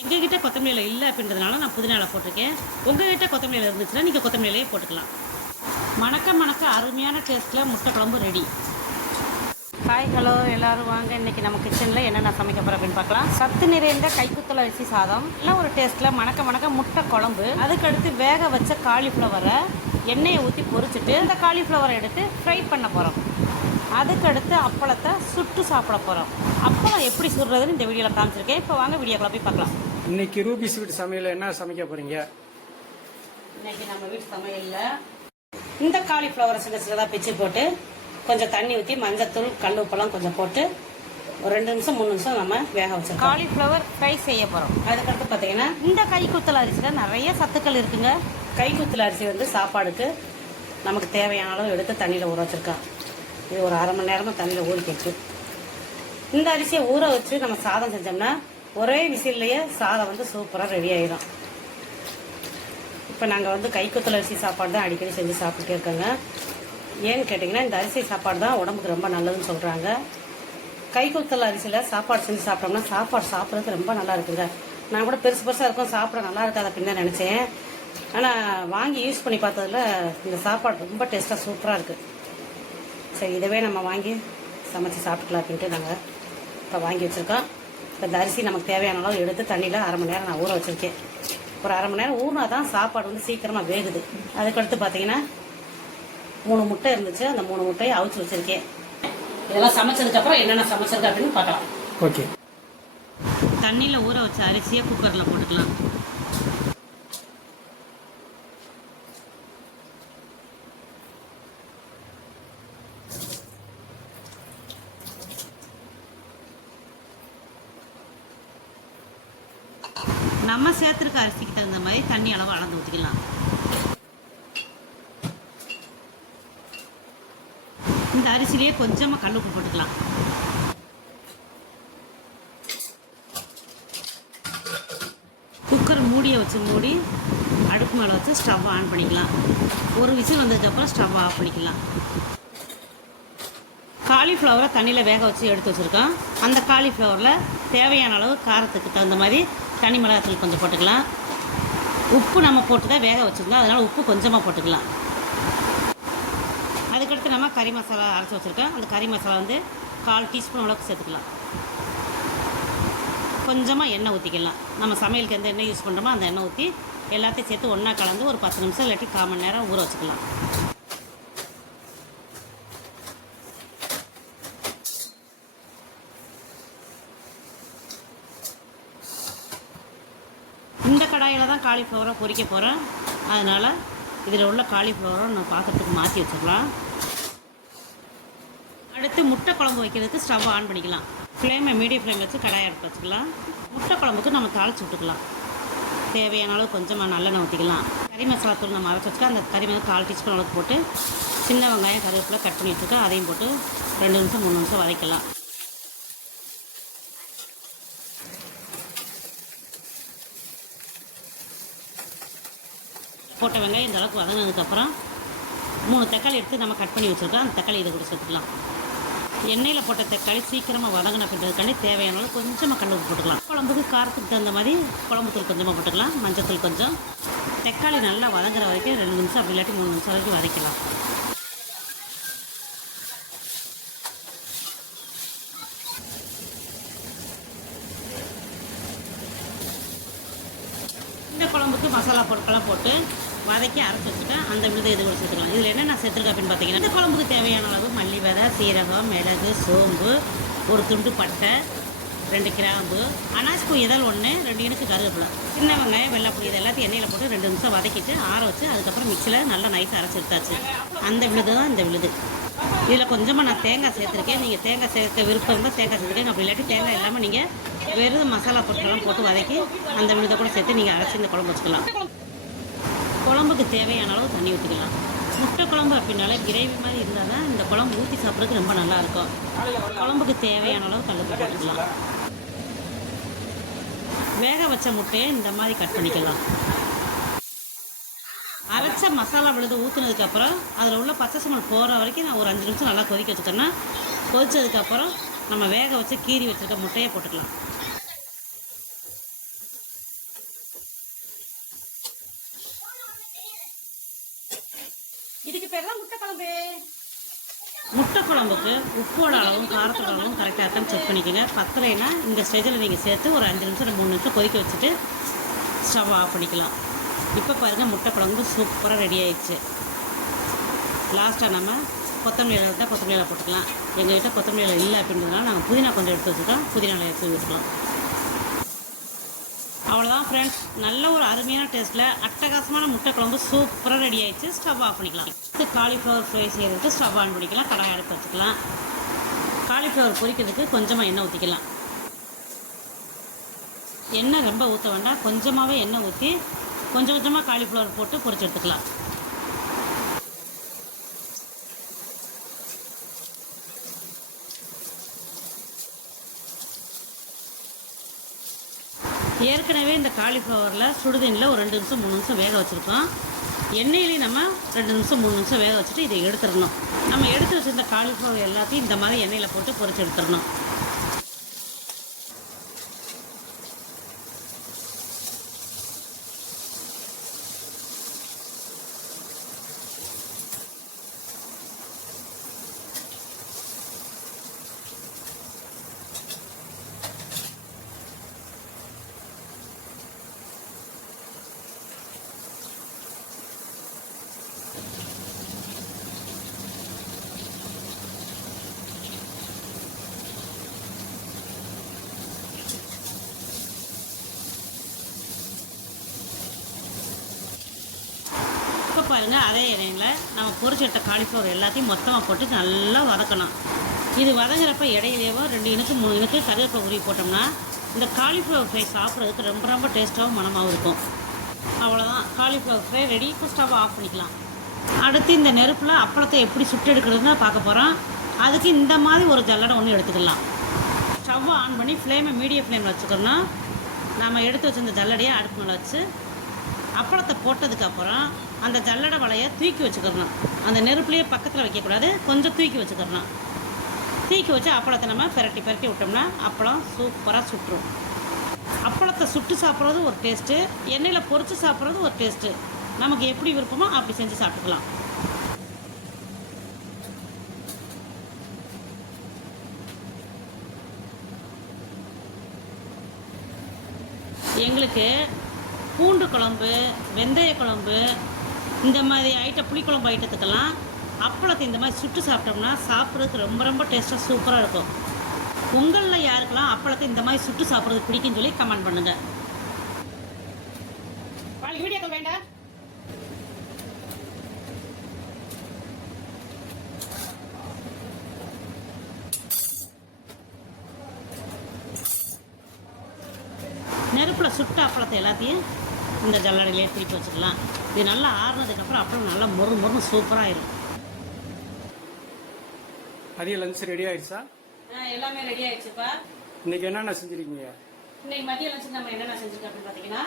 எங்ககிட்ட கொத்தமல்லி இலை இல்லை அப்படின்றதுனால நான் புதினாவில் போட்டிருக்கேன். உங்ககிட்ட கொத்தமல்லி இலை இருந்துச்சுன்னா நீங்கள் கொத்தமல்லி போட்டுக்கலாம். மணக்க மணக்க அருமையான டேஸ்ட்டில் முட்டை குழம்பு ரெடி ஹாய் ஹலோ எல்லாரும் வாங்க. இன்றைக்கி நம்ம கிச்சனில் என்னென்ன சமைக்க போகிறோம் அப்படின்னு பார்க்கலாம். சத்து நிறைந்த கைக்குத்தல் அரிசி சாதம் எல்லாம் ஒரு டேஸ்ட்டில் மணக்க மணக்க முட்டை குழம்பு அதுக்கடுத்து வேக வச்ச காலிஃப்ளவரை எண்ணெயை ஊற்றி பொரிச்சிட்டு அந்த காலிஃப்ளவரை எடுத்து ஃப்ரை பண்ண போகிறோம் அதுக்கடுத்து அப்பளத்தை சுட்டு சாப்பிட போகிறோம் அப்பளம் எப்படி சுடுறதுன்னு இந்த வீடியோவில் காமிச்சிருக்கேன். இப்போ வாங்க வீடியோக்குள்ள போய் பார்க்கலாம். இன்னைக்கு ரூபி ஸ்வீட் சமையல் என்ன சமைக்க போறீங்க? இன்னைக்கு நம்ம வீட்டு சமையல்ல இந்த காலிஃப்ளவரை சின்ன சின்னதாக பிச்சு போட்டு கொஞ்சம் தண்ணி ஊற்றி மஞ்சத்தூள் கல் உப்பெல்லாம் கொஞ்சம் போட்டு ஒரு ரெண்டு நிமிஷம் மூணு நிமிஷம் நம்ம வேக வச்சிருக்கோம். காலிஃப்ளவர் ஃப்ரை செய்ய போகிறோம் அதுக்கடுத்து பார்த்தீங்கன்னா இந்த கைக்குத்தல் அரிசியில் நிறைய சத்துக்கள் இருக்குங்க. கைக்குத்தல் அரிசி வந்து சாப்பாடுக்கு நமக்கு தேவையான அளவு எடுத்து தண்ணியில் ஊற வச்சிருக்கோம். இது ஒரு அரை மணி நேரமாக தண்ணியில் ஊறிக்கிச்சு இந்த அரிசியை ஊற வச்சு நம்ம சாதம் செஞ்சோம்னா ஒரே விசில்லையே சாதம் வந்து சூப்பராக ரெடி ஆயிடும் இப்போ நாங்கள் வந்து கைக்குத்தல் அரிசி சாப்பாடு தான் அடிக்கடி செஞ்சு சாப்பிட்டுட்டே இருக்கோங்க. ஏன்னு கேட்டிங்கன்னா இந்த அரிசி சாப்பாடு தான் உடம்புக்கு ரொம்ப நல்லதுன்னு சொல்கிறாங்க கைக்குத்தல் அரிசியில் சாப்பாடு செஞ்சு சாப்பிட்டோம்னா சாப்பாடு சாப்பிட்றதுக்கு ரொம்ப நல்லா இருக்குங்க. நான் கூட பெருசு பெருசாக இருக்கும் சாப்பிட நல்லா இருக்காது அப்படின்னு தான் நினச்சேன். ஆனால் வாங்கி யூஸ் பண்ணி பார்த்ததுல இந்த சாப்பாடு ரொம்ப டேஸ்ட்டாக சூப்பராக இருக்குது சரி இதவே நம்ம வாங்கி சமைச்சு சாப்பிட்டுக்கலாம் அப்படின்ட்டு நாங்கள் இப்போ வாங்கி வச்சுருக்கோம். இப்போ இந்த அரிசி நமக்கு தேவையான அளவு எடுத்து தண்ணியில் அரை மணி நேரம் நான் ஊற வச்சுருக்கேன். ஒரு அரை மணி நேரம் ஊறினா தான் சாப்பாடு வந்து சீக்கிரமாக வேகுது. அதுக்கடுத்து பார்த்தீங்கன்னா மூணு முட்டை இருந்துச்சு. அந்த மூணு முட்டையை அவிச்சு வச்சுருக்கேன். இதெல்லாம் சமைச்சதுக்கப்புறம் என்னென்ன சமைச்சிருக்கேன் அப்படின்னு பார்க்கலாம். ஓகே. தண்ணியில் ஊற வச்ச அரிசியை குக்கரில் போட்டுக்கலாம். நம்ம சேர்த்துருக்க அரிசிக்கு தகுந்த மாதிரி தண்ணி அளவு அளந்து ஊற்றிக்கலாம் இந்த அரிசிலேயே கொஞ்சமாக கல் உப்பு போட்டுக்கலாம். குக்கர் மூடியை வச்சு மூடி அடுப்பு மேலே வச்சு ஸ்டவ் ஆன் பண்ணிக்கலாம். ஒரு விசில் வந்ததுக்கப்புறம் ஸ்டவ் ஆஃப் பண்ணிக்கலாம். காலிஃப்ளவரை தண்ணியில் வேக வச்சு எடுத்து வச்சுருக்கோம். அந்த காலிஃப்ளவரில் தேவையான அளவு காரத்துக்கு தகுந்த மாதிரி தனி மிளகாத்தூள் கொஞ்சம் போட்டுக்கலாம். உப்பு நம்ம போட்டு தான் வேக வச்சுருந்தோம். அதனால் உப்பு கொஞ்சமாக போட்டுக்கலாம். அதுக்கடுத்து நம்ம கறி மசாலா அரைச்சி வச்சுருக்கோம். அந்த கறி மசாலா வந்து கால் டீஸ்பூன் அளவுக்கு சேர்த்துக்கலாம். கொஞ்சமாக எண்ணெய் ஊற்றிக்கலாம் நம்ம சமையலுக்கு எந்த எண்ணெய் யூஸ் பண்ணுறோமோ அந்த எண்ணெய் ஊற்றி எல்லாத்தையும் சேர்த்து ஒன்றா கலந்து ஒரு பத்து நிமிஷம் இல்லாட்டி கால் மணி நேரம் ஊற வச்சுக்கலாம் இந்த கடாயில் தான் காலிஃப்ளவரை பொறிக்க போகிறேன் அதனால் இதில் உள்ள காலிஃப்ளவரை நான் பாத்திரத்துக்கு மாற்றி வச்சிடலாம். அடுத்து முட்டை குழம்பு வைக்கிறதுக்கு ஸ்டவ் ஆன் பண்ணிக்கலாம். ஃப்ளேமை மீடியம் ஃப்ளேம் வச்சு கடாயை எடுத்து வச்சுக்கலாம். முட்டை குழம்புக்கு நம்ம தாளிச்சு விட்டுக்கலாம். தேவையான அளவு கொஞ்சமாக நல்லெண்ணெய் ஊற்றிக்கலாம் கறி மசாலா தூள் நம்ம அரைச்சி வச்சுக்கா அந்த கறி மசாலா கால் டீஸ்பூன் அளவுக்கு போட்டு சின்ன வெங்காயம் கருவேப்பிலை கட் பண்ணிட்டுருக்கேன் அதையும் போட்டு ரெண்டு நிமிஷம் மூணு நிமிஷம் வதக்கலாம். போட்ட வெங்காயம் இந்த அளவுக்கு வதங்கினதுக்கப்புறம் மூணு தக்காளி எடுத்து நம்ம கட் பண்ணி வச்சுருக்கோம். அந்த தக்காளி இதை கூட சேர்த்துக்கலாம். எண்ணெயில் போட்ட தக்காளி சீக்கிரமாக வதங்கின பின்றதுக்காண்டி தேவையான அளவு கொஞ்சமாக கண்ணுக்கு போட்டுக்கலாம். குழம்புக்கு காரத்துக்கு தகுந்த மாதிரி குழம்பு தூள் கொஞ்சமாக போட்டுக்கலாம். மஞ்சத்தூள் கொஞ்சம். தக்காளி நல்லா வதங்குற வரைக்கும் ரெண்டு நிமிஷம் அப்படி இல்லாட்டி மூணு நிமிஷம் வரைக்கும் வதக்கலாம் இந்த குழம்புக்கு மசாலா பொருட்கள்லாம் போட்டு வதக்கி அரைச்சி வச்சுட்டு அந்த விழுதை இது கூட சேர்த்துக்கலாம். இதில் என்ன நான் சேர்த்துருக்கேன் அப்படின்னு பார்த்தீங்கன்னா இந்த குழம்புக்கு தேவையான அளவு மல்லி விதை சீரகம் மிளகு சோம்பு ஒரு துண்டு பட்டை ரெண்டு கிராம்பு அனாஸ்பூ இதழ் ஒன்று ரெண்டு இனுக்கு கருவேப்பிலை. சின்ன வெங்காயம் வெள்ளைப்பூடி இது எல்லாத்தையும் எண்ணெயில் போட்டு ரெண்டு நிமிஷம் வதக்கிட்டு ஆற வச்சு அதுக்கப்புறம் மிக்சியில் நல்லா நைஸாக அரைச்சி எடுத்தாச்சு. அந்த விழுது தான் இந்த விழுது. இதில் கொஞ்சமாக நான் தேங்காய் சேர்த்துருக்கேன். நீங்கள் தேங்காய் சேர்க்க விருப்பம் இருந்தால் தேங்காய் சேர்த்துருக்கேன் அப்படி இல்லாட்டி தேங்காய் இல்லாமல் நீங்கள் வெறும் மசாலா பொருட்கள்லாம் போட்டு வதக்கி அந்த விழுதை கூட சேர்த்து நீங்கள் அரைச்சி இந்த குழம்பு வச்சுக்கலாம். குழம்புக்கு தேவையான அளவு தண்ணி ஊற்றிக்கலாம் முட்டை குழம்பு அப்படின்னாலே கிரேவி மாதிரி இருந்தால் தான் இந்த குழம்பு ஊற்றி சாப்பிட்றதுக்கு ரொம்ப நல்லா இருக்கும் குழம்புக்கு தேவையான அளவு கல் போட்டுக்கலாம். வேக வச்ச முட்டையை இந்த மாதிரி கட் பண்ணிக்கலாம். அரைச்ச மசாலா விழுது ஊற்றுனதுக்கப்புறம் அதில் உள்ள பச்சை சமல் போகிற வரைக்கும் நான் ஒரு அஞ்சு நிமிஷம் நல்லா கொதிக்க வச்சுட்டேன்னா கொதித்ததுக்கப்புறம் நம்ம வேக வச்சு கீறி வச்சுருக்க முட்டையை போட்டுக்கலாம். முட்டை குழம்புக்கு உப்போட அளவும் காரத்தோட அளவும் கரெக்டாக இருக்கான்னு செக் பண்ணிக்கோங்க. பத்தலைன்னா இந்த ஸ்டேஜில் நீங்கள் சேர்த்து ஒரு அஞ்சு நிமிஷம் மூணு நிமிஷம் கொதிக்க வச்சுட்டு ஸ்டவ் ஆஃப் பண்ணிக்கலாம். இப்போ பாருங்கள் முட்டை குழம்பு சூப்பராக ரெடி ஆயிடுச்சு. லாஸ்ட்டாக நம்ம கொத்தமல்லி இலை விட்டால் கொத்தமல்லி இலை போட்டுக்கலாம். எங்கள் கிட்ட கொத்தமல்லி இலை இல்லை அப்படின்றதுனால நாங்கள் புதினா கொஞ்சம் எடுத்து வச்சுக்கலாம் புதினா இலை எடுத்து வச்சுக்கலாம் அவ்வளோதான் ஃப்ரெண்ட்ஸ் நல்ல ஒரு அருமையான டேஸ்ட்டில் அட்டகாசமான முட்டை குழம்பு சூப்பராக ரெடி ஆயிடுச்சு. ஸ்டவ் ஆஃப் பண்ணிக்கலாம். இது காலிஃப்ளவர் ஃப்ரை செய்கிறதுக்கு ஸ்டவ் ஆன் பண்ணிக்கலாம். கடாய் எடுத்து வச்சுக்கலாம். காலிஃப்ளவர் பொரிக்கிறதுக்கு கொஞ்சமாக எண்ணெய் ஊற்றிக்கலாம் எண்ணெய் ரொம்ப ஊற்ற வேண்டாம். கொஞ்சமாகவே எண்ணெய் ஊற்றி கொஞ்சம் கொஞ்சமாக காலிஃப்ளவர் போட்டு பொரிச்சு எடுத்துக்கலாம். ஏற்கனவே இந்த காலிஃப்ளவரில் சுடுதண்ணில் ஒரு ரெண்டு நிமிஷம் மூணு நிமிஷம் வேக வச்சுருக்கோம். எண்ணெயிலையும் நம்ம ரெண்டு நிமிஷம் மூணு நிமிஷம் வேக வச்சுட்டு இதை எடுத்துடணும். நம்ம எடுத்து வச்சிருந்த காலிஃப்ளவர் எல்லாத்தையும் இந்த மாதிரி எண்ணெயில் போட்டு பொறிச்சு எடுத்துடணும். இப்போ பாருங்கள் அதே இடையில நம்ம பொரிச்சு காலிஃப்ளவர் எல்லாத்தையும் மொத்தமாக போட்டு நல்லா வதக்கணும். இது வதங்குறப்ப இடையிலேயோ ரெண்டு இனுக்கு மூணு இனுக்கு கருவேப்பிலை உருவி போட்டோம்னா இந்த காலிஃப்ளவர் ஃப்ரை சாப்பிட்றதுக்கு ரொம்ப ரொம்ப டேஸ்ட்டாகவும் மனமாகவும் இருக்கும். அவ்வளோதான் காலிஃப்ளவர் ஃப்ரை ரெடி இப்போ ஸ்டவ் ஆஃப் பண்ணிக்கலாம். அடுத்து இந்த நெருப்பில் அப்பளத்தை எப்படி சுட்டெடுக்கிறதுன்னு பார்க்க போகிறோம் அதுக்கு இந்த மாதிரி ஒரு ஜல்லடை ஒன்று எடுத்துக்கலாம். ஸ்டவ் ஆன் பண்ணி ஃப்ளேமை மீடியம் ஃப்ளேமில் வச்சுக்கணும் நம்ம எடுத்து வச்சிருந்த ஜல்லடையை அடுப்பு மேலே வச்சு அப்பளத்தை போட்டதுக்கப்புறம் அந்த ஜல்லடை வலையை தூக்கி வச்சுக்கிறணும். அந்த நெருப்புலேயே பக்கத்தில் வைக்கக்கூடாது கொஞ்சம் தூக்கி வச்சுக்கிறணும். தூக்கி வச்சு அப்பளத்தை நம்ம பெரட்டி பெரட்டி விட்டோம்னா அப்பளம் சூப்பராக சுட்டுரும் அப்பளத்தை சுட்டு சாப்பிட்றது ஒரு டேஸ்ட்டு எண்ணெயில் பொரித்து சாப்பிட்றது ஒரு டேஸ்ட்டு நமக்கு எப்படி விருப்பமோ அப்படி செஞ்சு சாப்பிட்டுக்கலாம். எங்களுக்கு பூண்டு குழம்பு வெந்தய குழம்பு இந்த மாதிரி ஐட்டம் புளிக்குழம்பு ஐட்டத்துக்கெல்லாம் அப்பளத்தை இந்த மாதிரி சுட்டு சாப்பிட்டோம்னா சாப்பிட்றதுக்கு ரொம்ப ரொம்ப டேஸ்ட்டாக சூப்பராக இருக்கும். உங்களில் யாருக்கெல்லாம் அப்பளத்தை இந்த மாதிரி சுட்டு சாப்பிட்றது பிடிக்குன்னு சொல்லி கமெண்ட் பண்ணுங்க. வீடியோக்கள் வேண்டாம் நெருப்பில் சுட்ட அப்பளத்தை எல்லாத்தையும் இந்த ஜல்லடையிலே திருப்பி வச்சுக்கலாம். இது நல்லா ஆறுனதுக்கப்புறம் அப்பளம் நல்லா மொறு மொறுன்னு சூப்பராக இருக்கும் மதிய லஞ்ச் ரெடி ஆயிடுச்சா? எல்லாமே ரெடி ஆயிடுச்சுப்பா. இன்னைக்கு என்னென்ன செஞ்சிருக்கீங்க? இன்னைக்கு மதிய லஞ்சுக்கு நம்ம என்னென்ன செஞ்சுருக்கோம் அப்படின்னு பார்த்தீங்கன்னா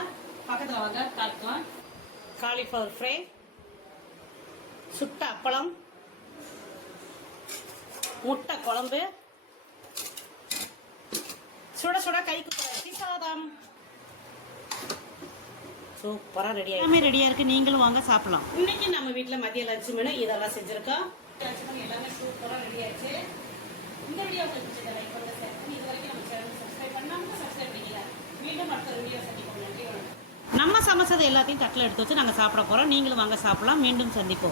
பக்கத்தில் வாங்க காட்டுவோம் காலிஃப்ளவர் ஃப்ரை சுட்ட அப்பளம் முட்டை குழம்பு சுட சுட கைக்கு சாதம். சூப்பராக ரெடி எல்லாமே ரெடியாக இருக்கு. நீங்களும் வாங்க சாப்பிடலாம். இன்னைக்கு நம்ம வீட்டில் மதிய லஞ்ச் மெனு இதெல்லாம் செஞ்சுருக்கோம் லஞ்ச் மெனு எல்லாமே சூப்பராக ரெடி ஆயிடுச்சு. இந்த வீடியோ உங்களுக்கு லைக் பண்ணுங்க பண்ணி இது வரைக்கும் நம்ம சேனல் சப்ஸ்கிரைப் பண்ணாம சப்ஸ்கிரைப் பண்ணிக்கல மீண்டும் அடுத்த வீடியோ சந்திப்போம். நன்றி வணக்கம். நம்ம சமைச்சது எல்லாத்தையும் தட்டில் எடுத்து வச்சு நாங்கள் சாப்பிட போகிறோம் நீங்களும் வாங்க சாப்பிடலாம். மீண்டும் சந்திப்போம்.